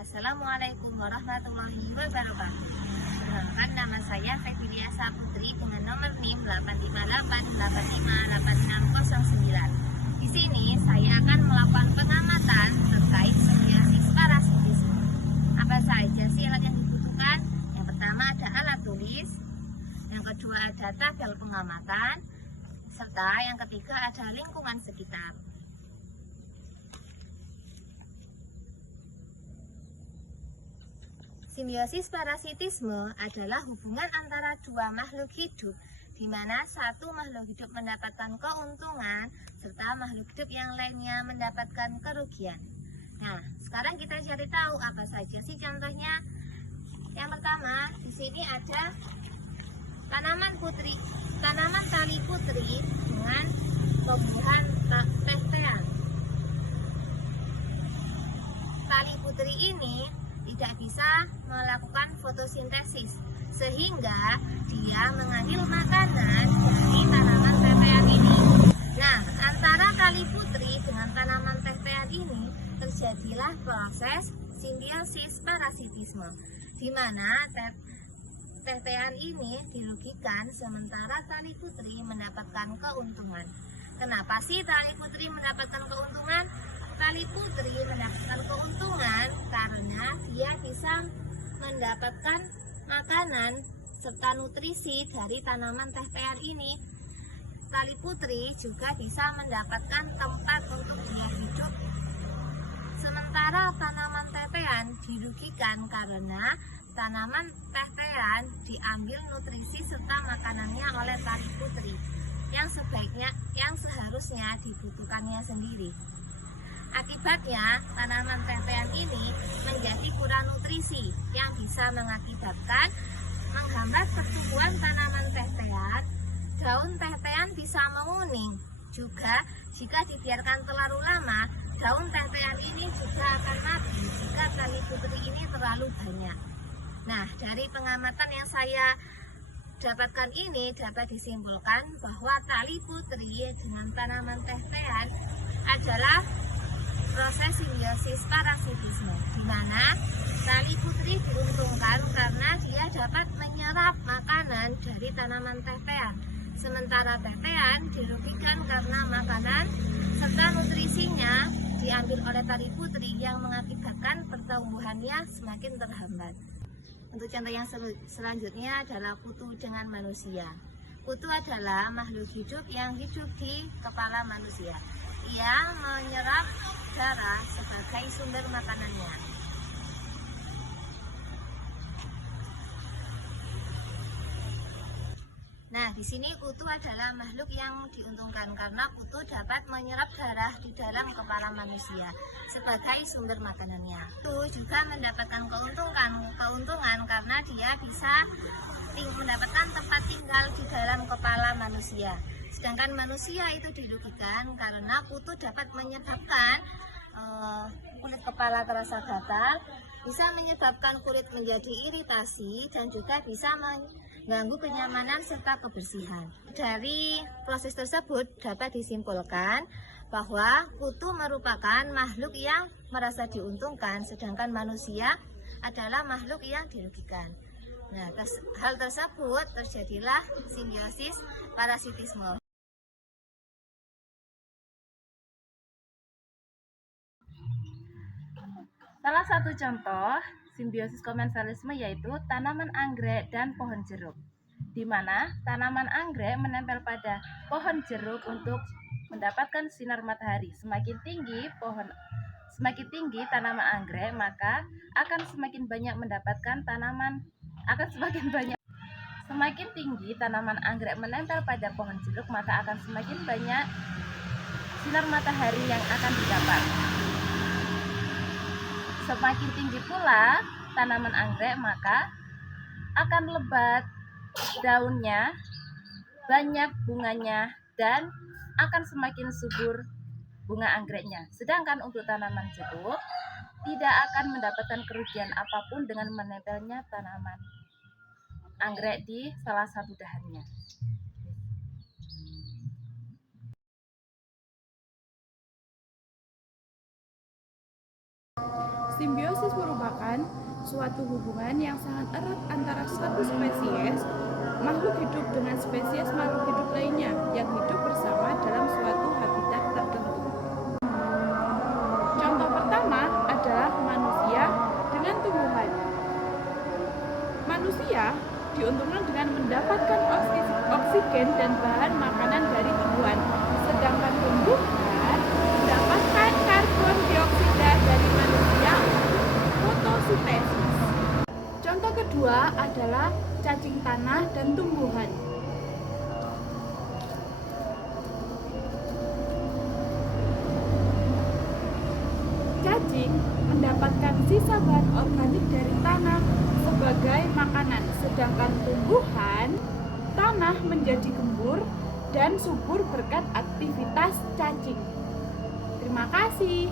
Assalamualaikum warahmatullahi wabarakatuh. Perkenalkan, nama saya Febilia Saputri dengan nomor NIM 858858609. Di sini saya akan melakukan pengamatan terkait simbiosis parasitisme. Apa saja sih alat yang dibutuhkan? Yang pertama ada alat tulis, yang kedua ada tabel pengamatan, serta yang ketiga ada lingkungan sekitar. Simbiosis parasitisme adalah hubungan antara dua makhluk hidup, di mana satu makhluk hidup mendapatkan keuntungan, serta makhluk hidup yang lainnya mendapatkan kerugian. Nah, sekarang kita cari tahu apa saja sih contohnya. Yang pertama, di sini ada tanaman tali putri dengan tumbuhan tetean. Tali putri ini tidak bisa melakukan fotosintesis, sehingga dia mengambil makanan dari tanaman tetean ini. Nah, antara tali putri dengan tanaman tetean ini terjadilah proses simbiosis parasitisme, di mana tetean ini dirugikan sementara tali putri mendapatkan keuntungan. Kenapa sih tali putri mendapatkan keuntungan? Tali putri mendapatkan keuntungan karena dia bisa mendapatkan makanan serta nutrisi dari tanaman tetean ini. Tali putri juga bisa mendapatkan tempat untuk dia hidup. Sementara tanaman tetean dirugikan karena tanaman tetean diambil nutrisi serta makanannya oleh tali putri yang seharusnya dibutuhkannya sendiri. Akibatnya, tanaman tetean ini menjadi kurang nutrisi yang bisa mengakibatkan menghambat pertumbuhan tanaman tetean. Daun tetean bisa menguning. Juga, jika dibiarkan terlalu lama, daun tetean ini juga akan mati jika tali putri ini terlalu banyak. Nah, dari pengamatan yang saya dapatkan ini dapat disimpulkan bahwa tali putri dengan tanaman tetean adalah proses simbiosis parasitisme, di mana tali putri diuntungkan karena dia dapat menyerap makanan dari tanaman tetean, sementara tetean dirugikan karena makanan serta nutrisinya diambil oleh tali putri yang mengakibatkan pertumbuhannya semakin terhambat. Untuk contoh yang selanjutnya adalah kutu dengan manusia. Kutu adalah makhluk hidup yang hidup di kepala manusia. Ia menyerap darah sebagai sumber makanannya. Nah, di sini kutu adalah makhluk yang diuntungkan karena kutu dapat menyerap darah di dalam kepala manusia sebagai sumber makanannya. Kutu juga mendapatkan keuntungan karena dia bisa mendapatkan tempat tinggal di dalam kepala manusia. Sedangkan manusia itu dirugikan karena kutu dapat menyebabkan kulit kepala terasa gatal, bisa menyebabkan kulit menjadi iritasi, dan juga bisa mengganggu kenyamanan serta kebersihan. Dari proses tersebut dapat disimpulkan bahwa kutu merupakan makhluk yang merasa diuntungkan, sedangkan manusia adalah makhluk yang dirugikan. Nah, hal tersebut terjadilah simbiosis parasitisme. Salah satu contoh simbiosis komensalisme yaitu tanaman anggrek dan pohon jeruk, di mana tanaman anggrek menempel pada pohon jeruk untuk mendapatkan sinar matahari. Semakin tinggi tanaman anggrek, maka semakin tinggi tanaman anggrek menempel pada pohon jeruk, maka akan semakin banyak sinar matahari yang akan didapat. Semakin tinggi pula tanaman anggrek, maka akan lebat daunnya, banyak bunganya, dan akan semakin subur bunga anggreknya. Sedangkan untuk tanaman jeruk tidak akan mendapatkan kerugian apapun dengan menempelnya tanaman anggrek di salah satu dahannya. Simbiosis merupakan suatu hubungan yang sangat erat antara suatu spesies makhluk hidup dengan spesies makhluk hidup lainnya yang hidup bersama dalam suatu habitat tertentu. Contoh pertama adalah manusia dengan tumbuhan. Manusia diuntungkan dengan mendapatkan oksigen dan bahan makanan dari tumbuhan, sedangkan tumbuhan mendapatkan karbon dioksida dari manusia untuk fotosintesis. Contoh kedua adalah cacing tanah dan tumbuhan. Cacing mendapatkan sisa bahan organik dari tanah sebagai makanan, sedangkan tumbuhan, tanah menjadi gembur dan subur berkat aktivitas cacing. Terima kasih.